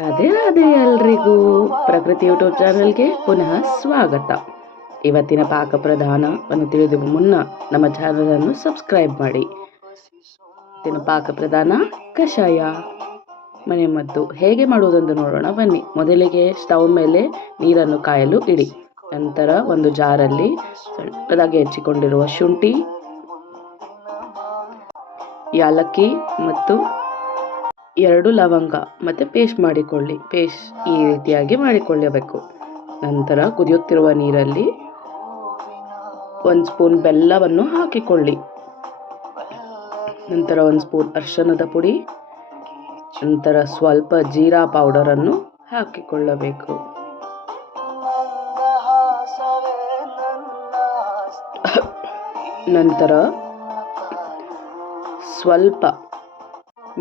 ರಾಧೆ ರಾಧೆ ಎಲ್ರಿಗೂ ಪ್ರಕೃತಿ ಯೂಟ್ಯೂಬ್ ಚಾನಲ್ಗೆ ಪುನಃ ಸ್ವಾಗತ. ಇವತ್ತಿನ ಪಾಕ ಪ್ರಧಾನವನ್ನು ತಿಳಿಯುವ ಮುನ್ನ ನಮ್ಮ ಚಾನಲನ್ನು ಸಬ್ಸ್ಕ್ರೈಬ್ ಮಾಡಿ. ಇವತ್ತಿನ ಪಾಕ ಪ್ರಧಾನ ಕಷಾಯ ಮನೆಮದ್ದು ಹೇಗೆ ಮಾಡುವುದೆಂದು ನೋಡೋಣ ಬನ್ನಿ. ಮೊದಲಿಗೆ ಸ್ಟವ್ ಮೇಲೆ ನೀರನ್ನು ಕಾಯಲು ಇಡಿ. ನಂತರ ಒಂದು ಜಾರಲ್ಲಿ ಸಣ್ಣದಾಗಿ ಹೆಚ್ಚಿಕೊಂಡಿರುವ ಶುಂಠಿ, ಯಾಲಕ್ಕಿ ಮತ್ತು 2 ಲವಂಗ ಮತ್ತು ಪೇಸ್ಟ್ ಮಾಡಿಕೊಳ್ಳಿ. ಈ ರೀತಿಯಾಗಿ ಮಾಡಿಕೊಳ್ಳಬೇಕು. ನಂತರ ಕುದಿಯುತ್ತಿರುವ ನೀರಲ್ಲಿ 1 ಸ್ಪೂನ್ ಬೆಲ್ಲವನ್ನು ಹಾಕಿಕೊಳ್ಳಿ. ನಂತರ 1 ಸ್ಪೂನ್ ಅರಿಶಿಣದ ಪುಡಿ, ನಂತರ ಸ್ವಲ್ಪ ಜೀರಾ ಪೌಡರನ್ನು ಹಾಕಿಕೊಳ್ಳಬೇಕು. ನಂತರ ಸ್ವಲ್ಪ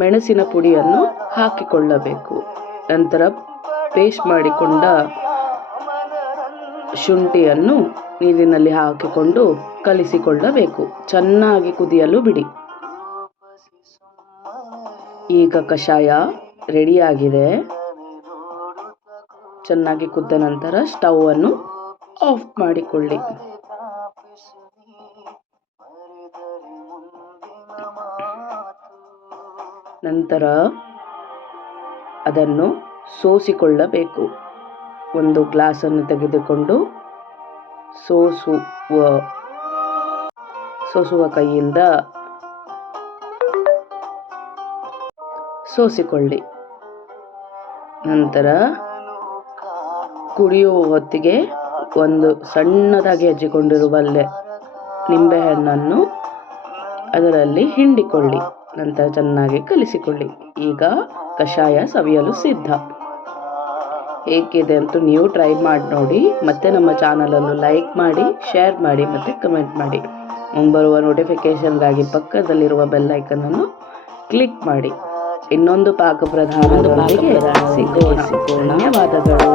ಮೆಣಸಿನ ಪುಡಿಯನ್ನು ಹಾಕಿಕೊಳ್ಳಬೇಕು. ನಂತರ ಪೇಸ್ಟ್ ಮಾಡಿಕೊಂಡ ಶುಂಠಿಯನ್ನು ನೀರಿನಲ್ಲಿ ಹಾಕಿಕೊಂಡು ಕಲಿಸಿಕೊಳ್ಳಬೇಕು. ಚೆನ್ನಾಗಿ ಕುದಿಯಲು ಬಿಡಿ. ಈಗ ಕಷಾಯ ರೆಡಿಯಾಗಿದೆ. ಚೆನ್ನಾಗಿ ಕುದ್ದ ನಂತರ ಸ್ಟವ್ ಅನ್ನು ಆಫ್ ಮಾಡಿಕೊಳ್ಳಿ. ನಂತರ ಅದನ್ನು ಸೋಸಿಕೊಳ್ಳಬೇಕು. ಒಂದು ಗ್ಲಾಸನ್ನು ತೆಗೆದುಕೊಂಡು ಸೋಸುವ ಕೈಯಿಂದ ಸೋಸಿಕೊಳ್ಳಿ. ನಂತರ ಕುಡಿಯುವ ಹೊತ್ತಿಗೆ ಒಂದು ಸಣ್ಣದಾಗಿ ಹೆಚ್ಚಿಕೊಂಡಿರುವ ನಿಂಬೆಹಣ್ಣನ್ನು ಅದರಲ್ಲಿ ಹಿಂಡಿಕೊಳ್ಳಿ. ನಂತರ ಚೆನ್ನಾಗಿ ಕಲಿಸಿಕೊಳ್ಳಿ. ಈಗ ಕಷಾಯ ಸವಿಯಲು ಸಿದ್ಧ. ಹೇಗಿದೆ ಅಂತ ನೀವು ಟ್ರೈ ಮಾಡಿ ನೋಡಿ. ಮತ್ತೆ ನಮ್ಮ ಚಾನಲನ್ನು ಲೈಕ್ ಮಾಡಿ, ಶೇರ್ ಮಾಡಿ ಮತ್ತು ಕಮೆಂಟ್ ಮಾಡಿ. ಮುಂಬರುವ ನೋಟಿಫಿಕೇಶನ್ಗಾಗಿ ಪಕ್ಕದಲ್ಲಿರುವ ಬೆಲ್ ಐಕನ್ ಅನ್ನು ಕ್ಲಿಕ್ ಮಾಡಿ. ಇನ್ನೊಂದು ಪಾಕ ಪ್ರಧಾನದೊಂದಿಗೆ ಸಿಗೋಣ. ಧನ್ಯವಾದಗಳು.